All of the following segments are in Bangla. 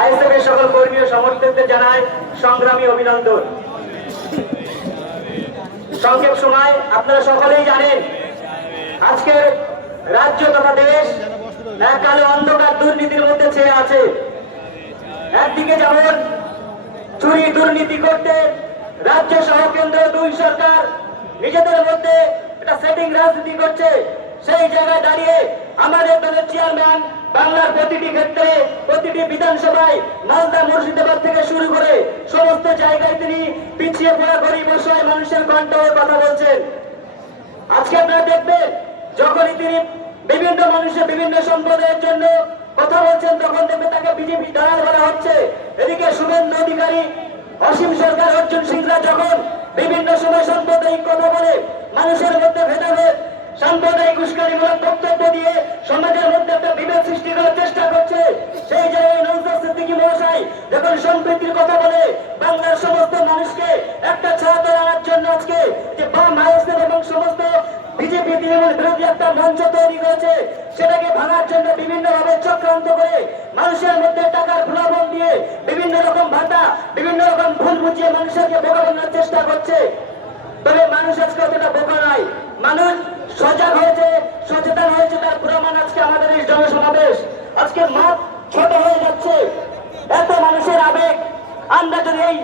আইএসএফ এর সকল কর্মী ও সমর্থকদের জানায় সংগ্রামী অভিনন্দন। সংক্ষেপ সময় আপনারা সকলেই জানেন আজকের রাজ্য তথা দেশ এক কালো অন্ধকার দুর্নীতির মধ্যে ছেয়ে আছে। একদিকে যেমন চুরি দুর্নীতি করতে রাজ্য সহ কেন্দ্র দুই সরকার নিজেদের মধ্যে একটা সেটিং রাজনীতি করছে, সেই জায়গায় দাঁড়িয়ে আমাদের দলের চেয়ারম্যান বাংলার প্রতিটি ক্ষেত্রে প্রতিটি বিধানসভায় মালদা মুর্শিদাবাদ থেকে শুরু করে সমস্ত জায়গায় তিনি পিছিয়ে পড়া গরিব অসহায় মানুষের কণ্ঠ হয়ে কথা বলছেন। আজকে আপনারা দেখবেন যখনই তিনি বিভিন্ন মানুষের বিভিন্ন সম্প্রদায়ের জন্য কথা বলছেন তখন দেখবে তাকে বিজেপি দালাল বলা হচ্ছে। এদিকে শুভেন্দু অধিকারী, অসীম সরকার, অর্জুন সিংরা যখন বিভিন্ন সময় সাম্প্রদায়িক কথা বলে মানুষের মধ্যে ভেদাভেদ সাম্প্রদায়িক উস্কানিমূলক বক্তব্য দিয়ে সমাজের মধ্যে একটা বিভেদ সৃষ্টি করার চেষ্টা করছে, সেই জায়গায় নওশাদ সিদ্দিকী মহাশয় যখন সম্প্রীতির কথা বলে বাংলার সমস্ত মানুষকে একটা ছায়াতলে আনার জন্য আজকে যে বাম আইএসএফ এবং সমস্ত বিজেপি তৃণমূল বিরোধী একটা মঞ্চ তৈরি করেছে, সেটাকে ভাঙার জন্য বিভিন্ন ভাবে চক্রান্ত করে মানুষের মধ্যে টাকার প্রলোভন দিয়ে বিভিন্ন রকম ভাতা বিভিন্ন রকম ভুল বুঝিয়ে মানুষকে বোকা বানানোর চেষ্টা করছে। তবে মানুষ আজকে অতটা বোকা নয়, মানুষ সজাগ হয়েছে, সচেতন হয়েছে, তার প্রমাণ আজকে আমাদের এই জনসমাবেশ। আজকে মাঠ ছোট হয়ে যাচ্ছে, এত মানুষের আবেগ। আমরা যদি এই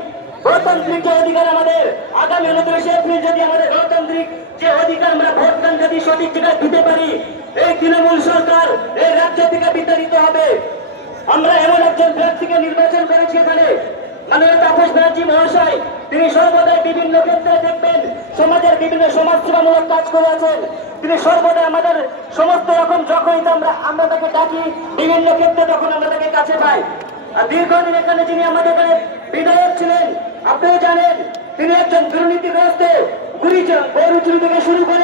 গণতান্ত্রিক যে অধিকার আমাদের আগামী 29 এপ্রিল যদি আমাদের গণতান্ত্রিক যে অধিকার আমরা ভোটদান যদি সঠিক জায়গায় দিতে পারি, এই তৃণমূল সরকার এই রাজ্য থেকে বিতাড়িত হবে। আমরা এমন একজন ব্যক্তিকে নির্বাচন করেছি এখানে, মাননীয় তাপস ব্যানার্জি মহাশয়, তিনি সর্বদাই বিভিন্ন ক্ষেত্রে দেখবেন সমাজের বিভিন্ন সমাজসেবামূলক কাজ করে আছেন। তিনি সর্বদা আমাদের সমস্ত রকম যখনই আমরা তাকে ডাকি বিভিন্ন ক্ষেত্রে তখন আমরা তাকে কাছে পাই। আর দীর্ঘদিন এখানে যিনি আমাদের এখানে বিধায়ক ছিলেন, আপনিও জানেন তিনি একজন দুর্নীতিগ্রস্ত, গরু চুরি থেকে শুরু করে